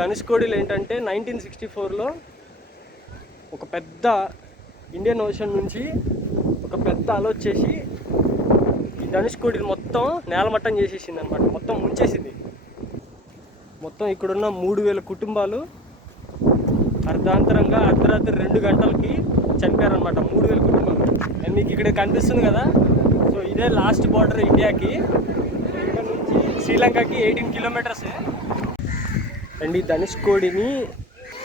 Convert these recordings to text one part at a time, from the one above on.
ధనుష్కోడిలో ఏంటంటే 1964లో ఒక పెద్ద ఇండియన్ ఓషన్ నుంచి ఒక పెద్ద అల వచ్చేసి ఈ ధనుష్కోడిని మొత్తం నేలమట్టం చేసేసింది అనమాట. మొత్తం ముంచేసింది. మొత్తం ఇక్కడున్న 3000 కుటుంబాలు అర్ధాంతరంగా అర్ధరాత్రి 2 గంటలకి చనిపోయారనమాట. 3000 కుటుంబాలు. అండ్ మీకు ఇక్కడ కనిపిస్తుంది కదా, సో ఇదే లాస్ట్ బార్డర్ ఇండియాకి. ఇక్కడ నుంచి శ్రీలంకకి 18 కిలోమీటర్సే. అండ్ ఈ ధనుష్కోడిని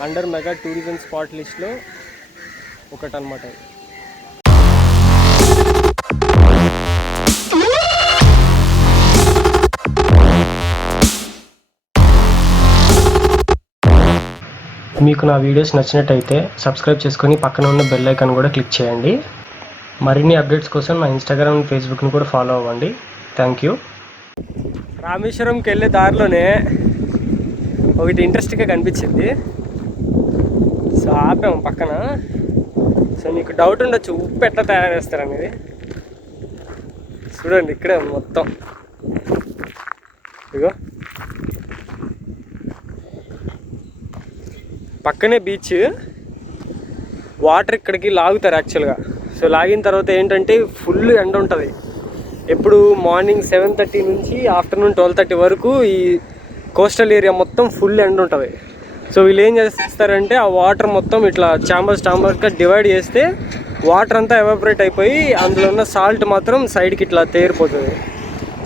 అండర్ మెగా టూరిజం స్పాట్ లిస్ట్లో ఒకటి అనమాట. మీకు నా వీడియోస్ నచ్చినట్టయితే సబ్స్క్రైబ్ చేసుకొని పక్కన ఉన్న బెల్ ఐకాన్ కూడా క్లిక్ చేయండి. మరిన్ని అప్డేట్స్ కోసం నా ఇన్స్టాగ్రామ్ ఫేస్బుక్ని కూడా ఫాలో అవ్వండి. Thank you. రామేశ్వరంకి వెళ్ళే దారిలోనే ఒకటి ఇంట్రెస్టింగ్గా కనిపించింది. సో ఆపాము పక్కన. సో మీకు డౌట్ ఉండొచ్చు ఉప్పు ఎట్లా తయారు చేస్తారనేది. చూడండి ఇక్కడే మొత్తం ఇగో పక్కనే బీచ్. వాటర్ ఇక్కడికి లాగుతారు యాక్చువల్గా. సో లాగిన తర్వాత ఏంటంటే ఫుల్ ఎండ ఉంటుంది. ఎప్పుడు మార్నింగ్ 7:30 నుంచి ఆఫ్టర్నూన్ 12:30 వరకు ఈ కోస్టల్ ఏరియా మొత్తం ఫుల్ ఎండ ఉంటుంది. సో వీళ్ళు ఏం చేస్తారంటే ఆ వాటర్ మొత్తం ఇట్లా ఛాంబర్స్గా డివైడ్ చేస్తే వాటర్ అంతా ఎవాపరేట్ అయిపోయి అందులో ఉన్న సాల్ట్ మాత్రం సైడ్కి ఇట్లా తేరిపోతుంది.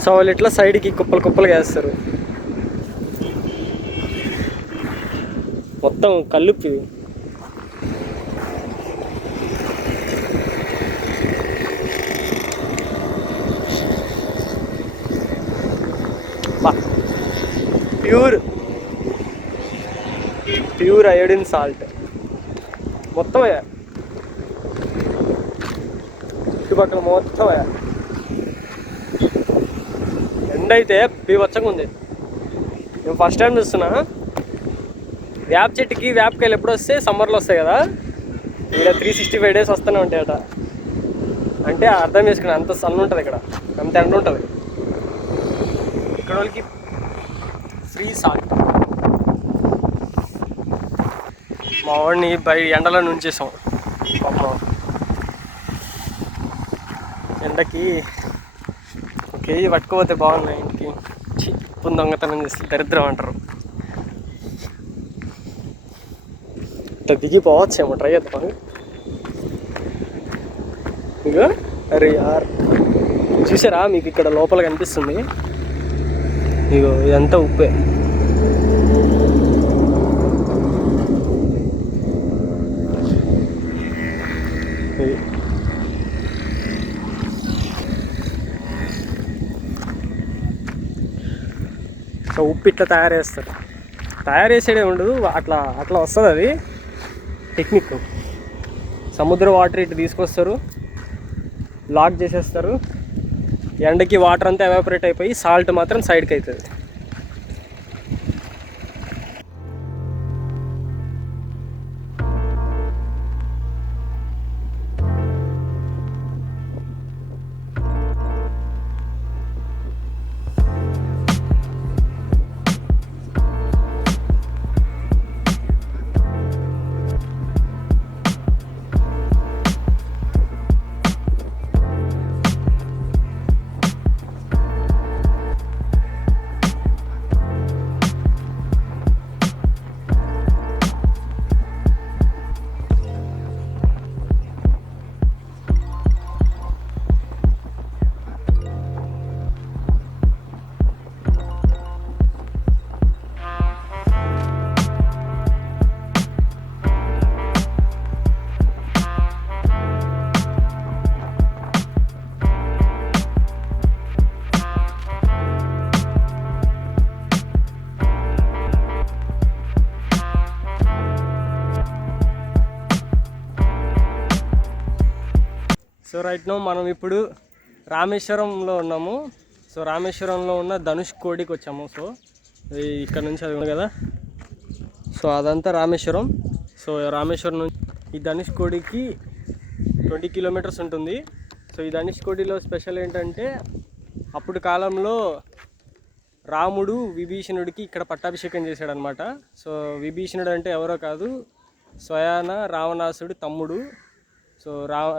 సో వాళ్ళు ఇట్లా సైడ్కి కుప్పలుగా వేస్తారు. మొత్తం కల్లుప్పి. ప్యూర్ అయోడిన్ సాల్ట్ మొత్తం అయ్యా, చుట్టుపక్కల మొత్తం అయ్యా. ఎండ అయితే బీభత్సంగా ఉంది. నేను ఫస్ట్ టైం చూస్తున్నా. వేప చెట్టుకి వేపకాయలు ఎప్పుడు వస్తే సమ్మర్లో వస్తాయి కదా, ఇక్కడ 365 days వస్తూనే ఉంటాయట. అంటే అర్థం చేసుకుని అంత సన్ ఉంటుంది ఇక్కడ, అంత ఎండ ఉంటుంది. ఇక్కడ వాళ్ళకి ఫ్రీ సాల్ట్. మా వాడిని ఎండలో నుంచేసాం పాపం. ఎండకి ఒక కేజీ పట్టుకోపోతే బాగున్నాయి ఇంటికి. ఇప్పుడు దొంగతనం చేస్తే దరిద్రం అంటారు. దిగిపోవచ్చేమో, ట్రై చేద్దాం. ఇగో అరే యార్, చూసారా మీకు ఇక్కడ లోపల కనిపిస్తుంది. ఇగో ఇదంతా ఉప్పే. సో ఉప్పు ఇట్లా తయారు చేస్తారు. తయారు చేసేదే ఉండదు, అట్లా వస్తుంది. అది టెక్నిక్. సముద్ర వాటర్ ఇటు తీసుకొస్తారు, లాక్ చేసేస్తారు. ఎండకి వాటర్ అంతా ఎవాపరేట్ అయిపోయి సాల్ట్ మాత్రం సైడ్కి అవుతుంది. సో రైట్ నో మనం ఇప్పుడు రామేశ్వరంలో ఉన్నాము. సో రామేశ్వరంలో ఉన్న ధనుష్కోడికి వచ్చాము. సో ఇక్కడ నుంచి అది ఉంది కదా, సో అదంతా రామేశ్వరం. సో రామేశ్వరం నుంచి ఈ ధనుష్కోడికి 20 కిలోమీటర్స్ ఉంటుంది. సో ఈ ధనుష్కోడిలో స్పెషల్ ఏంటంటే అప్పుడు కాలంలో రాముడు విభీషణుడికి ఇక్కడ పట్టాభిషేకం చేశాడనమాట. సో విభీషణుడు అంటే ఎవరో కాదు, స్వయాన రావణాసుడి తమ్ముడు. సో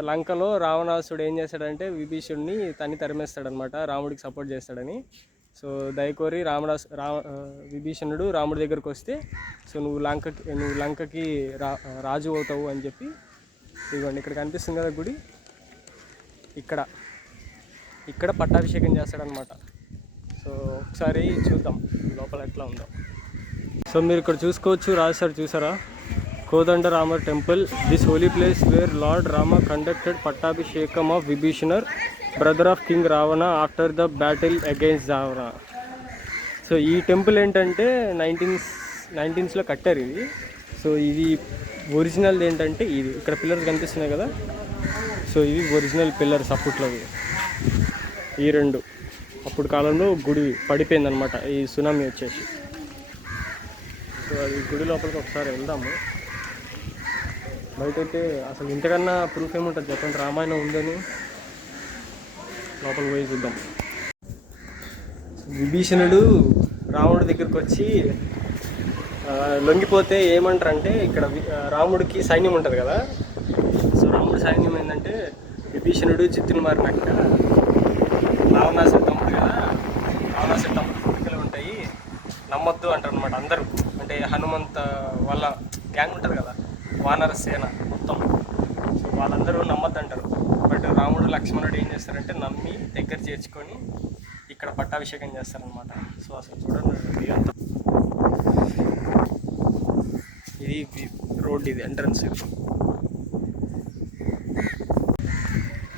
లంకలో రావణాసుడు ఏం చేస్తాడంటే విభీషణుడిని తన్ని తరిమేస్తాడనమాట, రాముడికి సపోర్ట్ చేస్తాడని. సో దయకోరి విభీషణుడు రాముడి దగ్గరకు వస్తే, సో నువ్వు లంకకి రాజు అవుతావు అని చెప్పి, ఇదిగోండి ఇక్కడ కనిపిస్తుంది కదా గుడి, ఇక్కడ పట్టాభిషేకం చేస్తాడనమాట. సో ఒకసారి చూద్దాం లోపల ఎట్లా ఉందో. సో మీరు ఇక్కడ చూసుకోవచ్చు, రాశారు చూసారా, Kodanda Ramar temple, this holy place where lord Rama conducted పట్టాభిషేకం of Vibhishanar, brother of king Ravana after the battle against Ravana. So ఈ టెంపుల్ ఏంటంటే 1919లో కట్టారు ఇది. సో ఇది ఒరిజినల్ ఏంటంటే ఇది ఇక్కడ పిల్లర్స్ కనిపిస్తున్నాయి కదా, సో ఇవి ఒరిజినల్ పిల్లర్స్ అప్పట్లోవి. ఈ రెండు అప్పుడు కాలంలో గుడి పడిపోయిందనమాట ఈ సునామీ వచ్చేసి. సో అది గుడి లోపలికి ఒకసారి వెళ్దాము. బయటైతే అసలు ఇంతకన్నా ప్రూఫ్ ఏముంటుంది చెప్పండి, రామాయణం ఉందని. లోపలికి పోయి చూద్దాం. విభీషణుడు రాముడి దగ్గరికి వచ్చి లొంగిపోతే ఏమంటారంటే, ఇక్కడ రాముడికి సైన్యం ఉంటుంది కదా, సో రాముడి సైన్యం ఏంటంటే విభీషణుడు చిత్తులు మారినాక రావణాసుడు తమ్ముడు కదా, రావణాసుడు తమ్ముడు పుట్టుకలు ఉంటాయి నమ్మొద్దు అంటారు అనమాట అందరూ. అంటే హనుమంత వాళ్ళ గ్యాంగ్ ఉంటుంది కదా, వానర సేన మొత్తం, సో వాళ్ళందరూ నమ్మద్దు అంటారు. బట్ రాముడు లక్ష్మణుడు ఏం చేస్తారంటే నమ్మి దగ్గర చేర్చుకొని ఇక్కడ పట్టాభిషేకం చేస్తారనమాట. సో అసలు చూడండి ఇదంతా, ఇది రోడ్, ఇది ఎంట్రన్స్.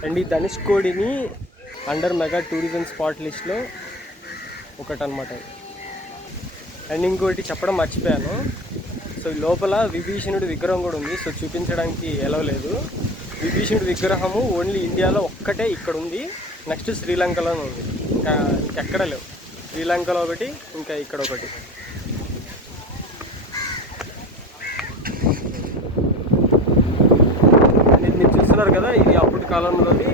అండ్ ఈ ధనుష్కోడిని అండర్ మెగా టూరిజం స్పాట్ లిస్ట్లో ఒకటి అనమాట. అండ్ ఇంకోటి చెప్పడం మర్చిపోయాను, సో లోపల విభీషణుడి విగ్రహం కూడా ఉంది. సో చూపించడానికి ఎలవ్ లేదు. విభీషణుడి విగ్రహము ఓన్లీ ఇండియాలో ఒక్కటే ఇక్కడ ఉంది, నెక్స్ట్ శ్రీలంకలోనే ఉంది, ఇంకెక్కడ లేవు. శ్రీలంకలో ఒకటి, ఇంకా ఇక్కడ ఒకటి. మీరు చూస్తున్నారు కదా, ఇది అప్పటి కాలంలోని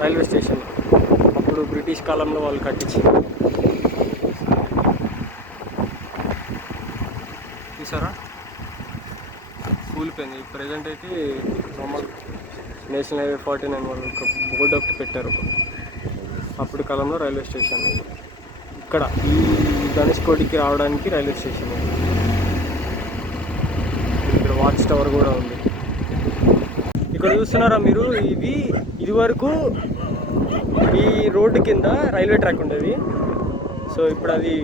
రైల్వే స్టేషన్, అప్పుడు బ్రిటిష్ కాలంలో వాళ్ళు కట్టించి. చూసారా కూలిపోయింది. ప్రజెంట్ అయితే నేషనల్ హైవే 49 వాళ్ళు ఒక బోర్డు ఒకటి పెట్టారు. అప్పుడు కాలంలో రైల్వే స్టేషన్ ఇక్కడ, ఈ ధనుష్కోటికి రావడానికి రైల్వే స్టేషన్. ఇక్కడ వాచ్ టవర్ కూడా ఉంది. ఇక్కడ చూస్తున్నారా మీరు, ఇది వరకు ఈ రోడ్డు కింద రైల్వే ట్రాక్ ఉండేది. సో ఇప్పుడు అది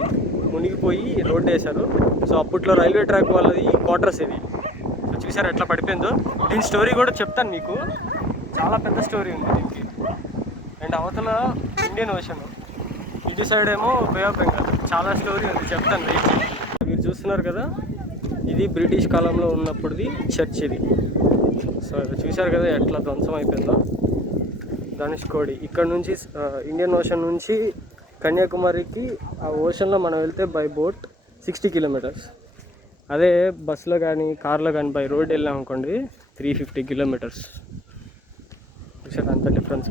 మునిగిపోయి రోడ్డు వేశారు. సో అప్పట్లో రైల్వే ట్రాక్ వాళ్ళది క్వార్టర్స్ ఇది. సో చూసారు ఎట్లా పడిపోయిందో. దీని స్టోరీ కూడా చెప్తాను మీకు, చాలా పెద్ద స్టోరీ ఉంది దీనికి. అండ్ అవతల ఇండియన్ ఓషన్, ఇటు సైడ్ ఏమో బే ఆఫ్ బెంగాల్, చాలా స్టోరీ ఉంది, చెప్తాను వెయిట్. మీరు చూస్తున్నారు కదా, ఇది బ్రిటిష్ కాలంలో ఉన్నప్పుడుది చర్చ్ ఇది. సో చూశారు కదా ఎట్లా ధ్వంసం అయిపోయిందో. ధనుష్కోడి ఇక్కడ నుంచి ఇండియన్ ఓషన్ నుంచి కన్యాకుమారికి, ఆ ఓషన్లో మనం వెళ్తే బై బోట్ 60 కిలోమీటర్స్. అదే బస్సులో కానీ కార్లో కానీ బై రోడ్ వెళ్ళాం అనుకోండి 350 కిలోమీటర్స్. చూసారు అంత డిఫరెన్స్.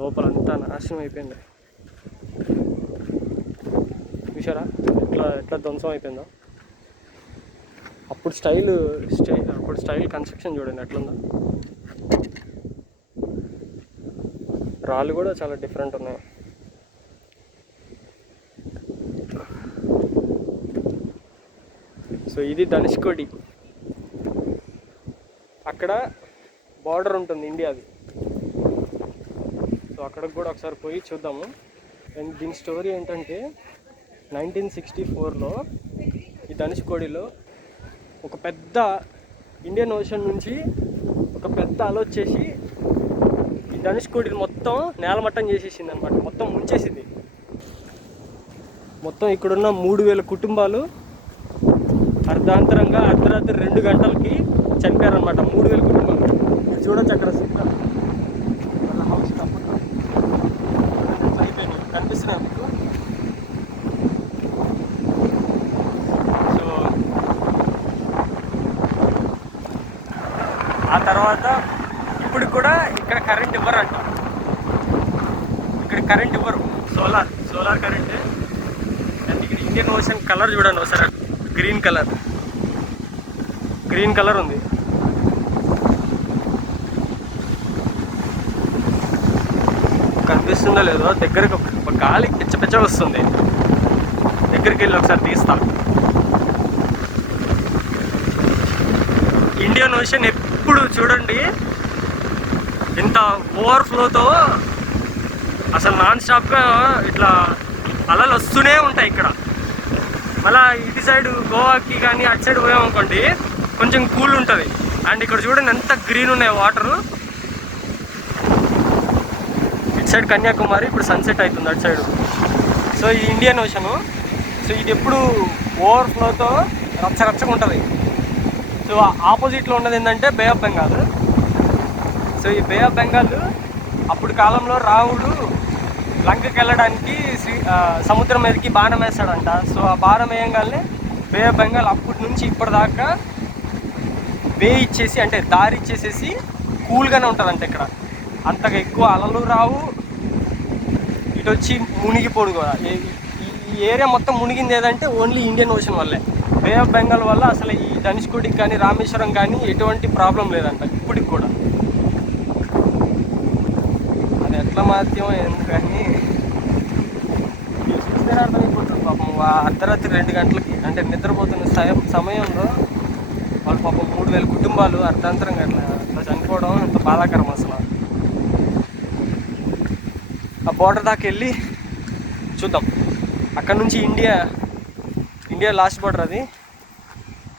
లోపలంతా నాశనం అయిపోయింది. చూసారా ఎట్లా ధ్వంసం అయిపోయిందో. అప్పుడు స్టైల్ కన్స్ట్రక్షన్ చూడండి ఎట్లుందో. రాళ్ళు కూడా చాలా డిఫరెంట్ ఉన్నాయి. సో ఇది ధనుష్కోడి. అక్కడ బార్డర్ ఉంటుంది ఇండియాది. సో అక్కడికి కూడా ఒకసారి పోయి చూద్దాము. అండ్ దీని స్టోరీ ఏంటంటే 1964లో ఈ ధనుష్కోడిలో ఒక పెద్ద ఇండియన్ ఓషన్ నుంచి ఒక పెద్ద అల వచ్చేసి ఈ ధనుష్కోడిని మొత్తం నేలమట్టం చేసేసింది అనమాట, మొత్తం ముంచేసింది. మొత్తం ఇక్కడున్న 3000 కుటుంబాలు అర్ధాంతరంగా అర్ధరాత్రి 2 గంటలకి చనిపోయారనమాట. 3000 కుటుంబాలు. మీరు చూడొచ్చు అక్కడ సిగ్నల్ వాళ్ళ హౌస్ తప్పకుండా అయిపోయినాయి, కనిపిస్తున్నాయి మీకు. సో ఆ తర్వాత ఇప్పుడు కూడా ఇక్కడ కరెంట్ ఇవ్వరంట, ఇక్కడ కరెంట్ ఇవ్వరు. So solar current. అండ్ ఇక్కడ ఇండియన్ ఓషన్ కలర్ చూడండి ఒకసారి, గ్రీన్ కలర్ ఉంది. కనిపిస్తుందో లేదో, దగ్గరకు ఒక గాలి పిచ్చగా వస్తుంది. దగ్గరికి వెళ్ళి ఒకసారి తీస్తా. ఇండియన్ ఓషన్ ఎప్పుడు చూడండి ఇంత ఓవర్ఫ్లోతో అసలు నాన్ స్టాప్గా ఇట్లా అలలు వస్తూనే ఉంటాయి. ఇక్కడ మళ్ళీ ఇటు సైడ్ గోవాకి కానీ అటు సైడ్ పోయామనుకోండి కొంచెం కూల్ ఉంటుంది. అండ్ ఇక్కడ చూడండి ఎంత గ్రీన్ ఉన్నాయి వాటరు. ఇటు సైడ్ కన్యాకుమారి, ఇప్పుడు సన్సెట్ అవుతుంది అటు సైడ్. సో ఈ ఇండియన్ ఓషను, సో ఇది ఎప్పుడు ఓవర్ఫ్లోతో రచ్చగా ఉంటుంది. సో ఆపోజిట్లో ఉన్నది ఏంటంటే బే ఆఫ్ బెంగాల్. సో ఈ బే ఆఫ్ బెంగాల్ అప్పుడు కాలంలో రాముడు లంకకి వెళ్ళడానికి సముద్రం మీదకి బాణం వేస్తాడంట. సో ఆ బాణం వేయగానే బే ఆఫ్ బెంగాల్ అప్పటి నుంచి ఇప్పటిదాకా వే ఇచ్చేసి, అంటే దారి ఇచ్చేసేసి కూల్గానే ఉంటుందంట. ఇక్కడ అంతగా ఎక్కువ అలలు రావు, ఇటు వచ్చి మునిగిపోడు కూడా. ఈ ఏరియా మొత్తం మునిగింది ఏదంటే ఓన్లీ ఇండియన్ ఓషన్ వల్లే. బే ఆఫ్ బెంగాల్ వల్ల అసలు ఈ ధనుష్కోడికి కానీ రామేశ్వరం కానీ ఎటువంటి ప్రాబ్లం లేదంట ఇప్పటికి కూడా. అది ఎట్లా మాధ్యం ఎందుకని చూస్తే అర్థమైపోతుంది. పాపం అర్ధరాత్రి 2 గంటలకి, అంటే నిద్రపోతున్న సమయంలో వాళ్ళు పాపం 3000 కుటుంబాలు అర్ధాంతరంగా అట్లా చనిపోవడం ఎంత బాధాకరం అసలు. ఆ బోర్డర్ దాకా వెళ్ళి చూద్దాం. అక్కడ నుంచి ఇండియా లాస్ట్ బోర్డర్ అది.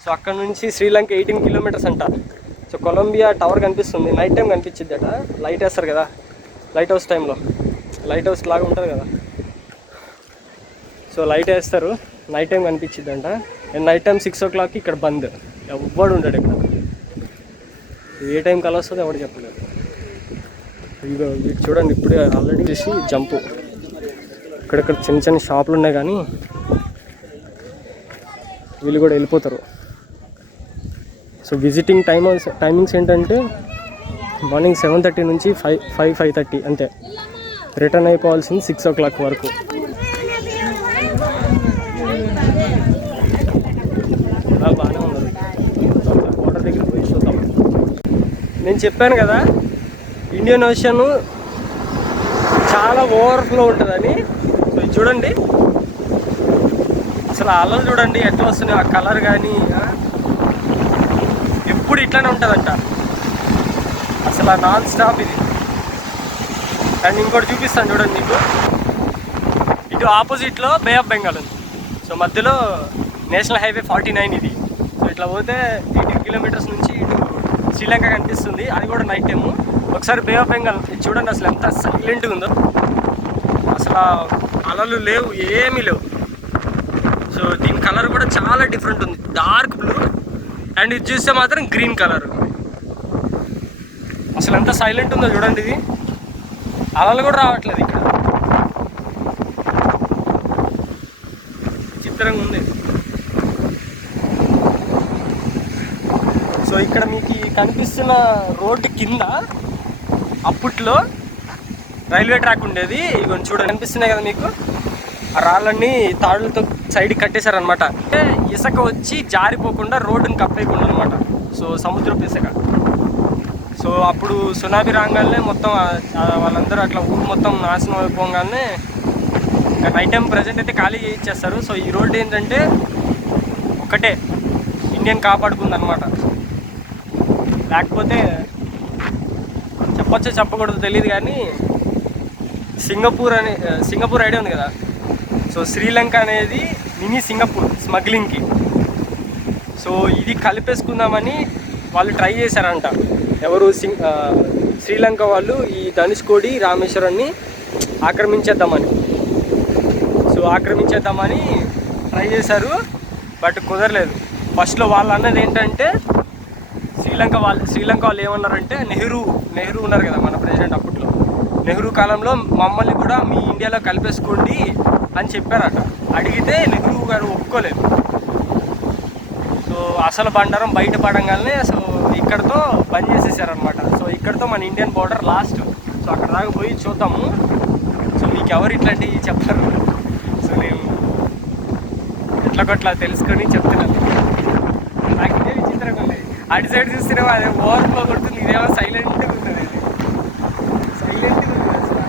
సో అక్కడ నుంచి శ్రీలంక 18 కిలోమీటర్స్ అంట. సో కొలంబియా టవర్ కనిపిస్తుంది, నైట్ టైం కనిపించింది అట. లైట్ వేస్తారు కదా, లైట్ హౌస్ టైంలో, లైట్ హౌస్ లాగా ఉంటుంది కదా. సో లైట్ వేస్తారు, నైట్ టైం కనిపించింది అంట. అండ్ నైట్ టైం 6 o'clock ఇక్కడ బంద్, ఎవ్వడు ఉంటాడు ఇక్కడ. ఏ టైం కల వస్తుందో ఎవడు చెప్పలేదు. ఇదిగో వీటి చూడండి, ఇప్పుడే ఆల్రెడీ చేసి జంపు. ఇక్కడక్కడ చిన్న షాపులు ఉన్నాయి కానీ వీళ్ళు కూడా వెళ్ళిపోతారు. సో విజిటింగ్ టైమింగ్స్ ఏంటంటే మార్నింగ్ 7:30 నుంచి 5:30 అంతే. రిటర్న్ అయిపోవాల్సింది 6 o'clock వరకు. అలా బాగానే ఉన్నది. వాటర్ దగ్గర పోయి చూద్దాం. నేను చెప్పాను కదా ఇండియన్ ఓషన్ చాలా ఓవర్ఫ్లో ఉంటుందని. సో ఇది చూడండి, అసలు అలలు చూడండి ఎట్లా వస్తున్నాయి. ఆ కలర్ కానీ ఎప్పుడు ఇట్లానే ఉంటుందంట అసలు, నాన్ స్టాప్ ఇది. అండ్ ఇంకోటి చూపిస్తాను చూడండి మీకు. ఇటు ఆపోజిట్లో బే ఆఫ్ బెంగాల్ ఉంది. సో మధ్యలో నేషనల్ హైవే 49 ఇది. సో ఇట్లా పోతే 18 కిలోమీటర్స్ నుంచి ఇటు శ్రీలంక కనిపిస్తుంది, అది కూడా నైట్ టైము. ఒకసారి బే ఆఫ్ బెంగాల్ చూడండి అసలు ఎంత సైలెంట్గా ఉందో. అసలు అలలు లేవు, ఏమీ లేవు. సో దీని కలర్ కూడా చాలా డిఫరెంట్ ఉంది, డార్క్ బ్లూ. అండ్ ఇది చూస్తే మాత్రం గ్రీన్ కలర్. అసలు ఎంత సైలెంట్ ఉందో చూడండి. ఇది అలలు కూడా రావట్లేదు ఇక్కడ, విచిత్రంగా ఉంది. సో ఇక్కడ మీకు కనిపిస్తున్న రోడ్డు కింద అప్పట్లో రైల్వే ట్రాక్ ఉండేది. ఇవి చూడండి కనిపిస్తున్నాయి కదా మీకు, ఆ రాళ్ళన్నీ తాడులతో సైడ్కి కట్టేశారనమాట. అంటే ఇసుక వచ్చి జారిపోకుండా రోడ్డుని కప్పేయకుండా అనమాట. సో సముద్రపు ఇసుక. సో అప్పుడు సునామీ రాగానే మొత్తం వాళ్ళందరూ అట్లా ఊరు మొత్తం నాశనం అయిపోగానే ఇంకా నైట్ టైం ప్రజెంట్ అయితే ఖాళీ చేయించేస్తారు. సో ఈ రోడ్డు ఏంటంటే ఒకటే ఇండియన్ కాపాడుకుందనమాట. లేకపోతే చెప్పొచ్చో చెప్పకూడదు తెలియదు కానీ సింగపూర్ ఐడియా ఉంది కదా. సో శ్రీలంక అనేది మినీ సింగపూర్ స్మగ్లింగ్కి. సో ఇది కలిపేసుకుందామని వాళ్ళు ట్రై చేశారంట. ఎవరు శ్రీలంక వాళ్ళు ఈ ధనుష్కోడి రామేశ్వరాన్ని ఆక్రమించేద్దామని. సో ఆక్రమించేద్దామని ట్రై చేశారు, బట్ కుదరలేదు. ఫస్ట్లో వాళ్ళు అన్నది ఏంటంటే శ్రీలంక వాళ్ళు ఏమన్నారంటే నెహ్రూ ఉన్నారు కదా మన ప్రెసిడెంట్, అప్పట్లో నెహ్రూ కాలంలో మమ్మల్ని కూడా మీ ఇండియాలో కలిపేసుకోండి అని చెప్పారట. అడిగితే నెహ్రూ గారు ఒప్పుకోలేదు. సో అసలు బండారం బయటపడంగానే సో ఇక్కడతో బంద్ చేసేసారనమాట. సో ఇక్కడతో మన ఇండియన్ బోర్డర్ లాస్ట్. సో అక్కడ దాకా పోయి చూద్దాము. సో మీకు ఇంకెవరు ఇట్లాంటివి చెప్తారు. సో నేను ఎట్లా కొట్లా తెలుసుకొని చెప్తున్నాను. నాకు ఇదే విచిత్రంగా ఉంది. అటు సైడ్ చూస్తేనేమో అదే ఓవర్ఫ్లో కొడుతుంది, ఇదేమో సైలెంట్గా ఉంటుంది. సైలెంట్గా ఉంది అసలు.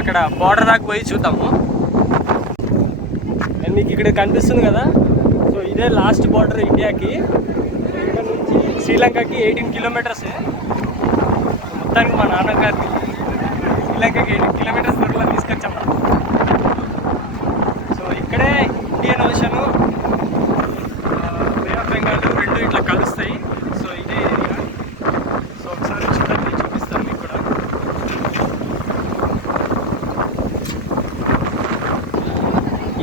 అక్కడ బార్డర్ దాకా పోయి చూద్దాము. అండ్ మీకు ఇక్కడ కనిపిస్తుంది కదా, సో ఇదే లాస్ట్ బార్డర్ ఇండియాకి. ఇక్కడ నుంచి శ్రీలంకకి 18 కిలోమీటర్స్. మొత్తానికి మా నాన్నగారిని శ్రీలంకకి 18 కిలోమీటర్స్ దూరంలో తీసుకొచ్చాం. సో ఇక్కడే Indian ocean, bay of Bengal రెండు ఇట్లా కలుస్తాయి. సో ఇదే ఏరియా. సో ఒకసారి చూడండి, చూపిస్తాను మీకు కూడా.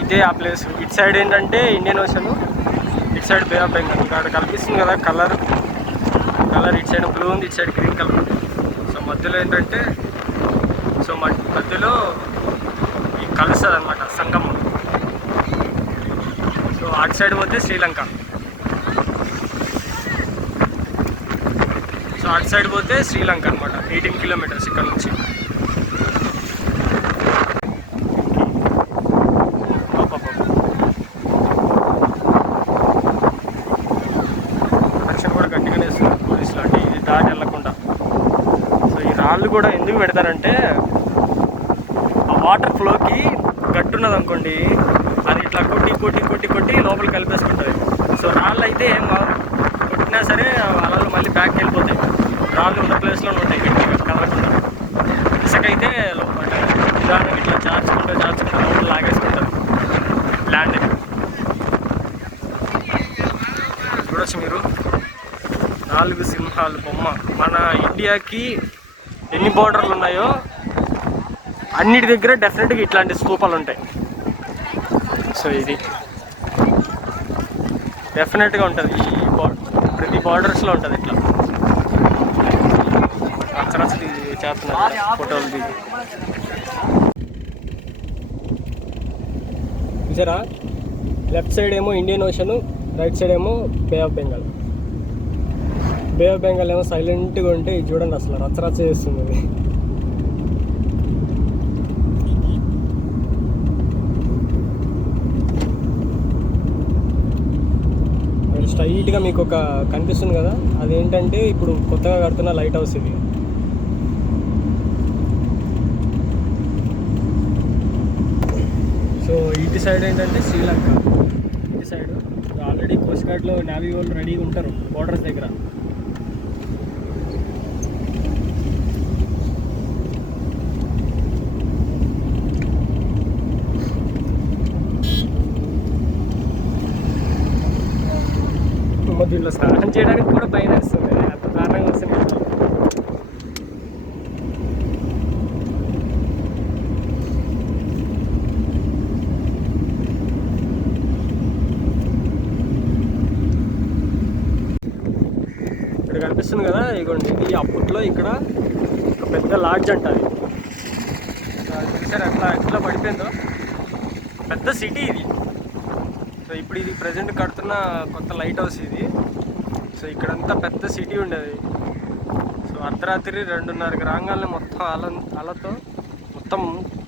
ఇదే ఆ ప్లేస్. ఇటు సైడ్ ఏంటంటే ఇండియన్ ఓషన్, ఇటు సైడ్ బే ఆఫ్ బెంగాల్. ఇక్కడ కనిపిస్తుంది కదా కలర్, ఇటు సైడ్ బ్లూ ఉంది, ఇటు సైడ్ గ్రీన్ కలర్. సో మధ్యలో ఏంటంటే, సో మధ్యలో ఈ కలుస్తుంది అనమాట సంగమం. సో అటు సైడ్ పోతే శ్రీలంక, సో అటు సైడ్ పోతే శ్రీలంక అనమాట. 18 కిలోమీటర్స్ ఇక్కడ నుంచి. వర్షం కూడా గట్టిగానే వేస్తుంది పోలీసులు, అంటే ఇది దాటి వెళ్ళకుండా. సో ఈ రాళ్ళు కూడా ఎందుకు పెడతారంటే, ఆ వాటర్ ఫ్లోకి గట్టున్నది అనుకోండి, అది ఇట్లా కొట్టి లోపల కలిపేసుకుంటుంది. సో రాళ్ళు అయితే ఏం కొట్టినా సరే అలలు మళ్ళీ బ్యాక్కి వెళ్ళిపోతాయి. రాళ్ళు ఉన్న ప్లేస్లో ఉంటాయి గట్టిగా కదలకుండా. ఇసుకైతే నిదానం ఇట్లా చార్చుకుంటూ లోపల లాగేసుకుంటారు ల్యాండ్. చూడొచ్చు మీరు, 4 సింహాలు బొమ్మ. మన ఇండియాకి ఎన్ని బోర్డర్లు ఉన్నాయో అన్నిటి దగ్గర డెఫినెట్గా ఇట్లాంటి స్తూపాలు ఉంటాయి. సో ఇది డెఫినెట్గా ఉంటుంది, ఈ ప్రతి బార్డర్స్లో ఉంటుంది. ఇట్లా అచ్చరసలు చేస్తున్నారు ఫోటోలు దిగి. చూసారా, లెఫ్ట్ సైడ్ ఏమో ఇండియన్ ఓషన్, రైట్ సైడ్ ఏమో bay of Bengal. Bay of Bengal ఏమో సైలెంట్గా ఉంటే ఇది చూడండి అసలు రచ్చరచ్చ చేస్తుంది అది. స్ట్రైట్గా మీకు ఒక కనిపిస్తుంది కదా, అదేంటంటే ఇప్పుడు కొత్తగా కడుతున్న లైట్ హౌస్ ఇది. సో ఇటు సైడ్ ఏంటంటే శ్రీలంక, ఇటు సైడ్ ఆల్రెడీ కోస్ట్ గార్డ్లో నేవీ వాళ్ళు రెడీగా ఉంటారు బోర్డర్స్ దగ్గర. దీంట్లో స్నానం చేయడానికి కూడా భయం వేస్తుంది, అంత దారుణంగా వస్తుంది. ఇక్కడ కనిపిస్తుంది కదా, ఇగోండి ఇది అప్పట్లో ఇక్కడ ఒక పెద్ద లాడ్జ్ అంటారు. చూసారు ఎట్లా పడిపోయిందో, పెద్ద సిటీ ఇది. సో ఇప్పుడు ఇది ప్రజెంట్ కడుతున్న కొత్త లైట్ హౌస్ ఇది. సో ఇక్కడంతా పెద్ద సిటీ ఉండేది. సో అర్ధరాత్రి 2:30 రాగానే మొత్తం అలతో మొత్తం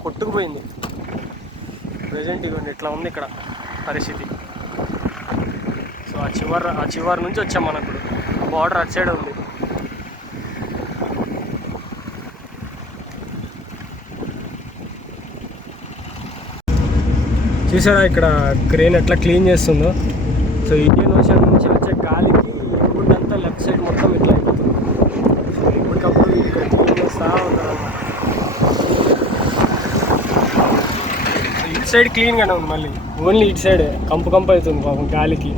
కొట్టుకుపోయింది. ప్రజెంట్ ఇవ్వండి ఇట్లా ఉంది ఇక్కడ పరిస్థితి. సో ఆ చివరి నుంచి వచ్చాం మనం. ఇప్పుడు బార్డర్ అటు సైడ్ ఉంది. చూసారా ఇక్కడ క్రేన్ ఎట్లా క్లీన్ చేస్తుందో. సో ఇండియన్ ఓషన్ నుంచి వచ్చే గాలికి ఎగురుడంతా లెఫ్ట్ సైడ్ మొత్తం ఇట్లా అయిపోతుంది. సో ఎప్పటికప్పుడు ఇక్కడ క్లీన్ చేస్తూ ఉంటారు అన్నమాట. ఇటు సైడ్ క్లీన్గానే ఉంది, మళ్ళీ ఓన్లీ ఇటు సైడ్ కంపు అవుతుంది పాపం గాలికి.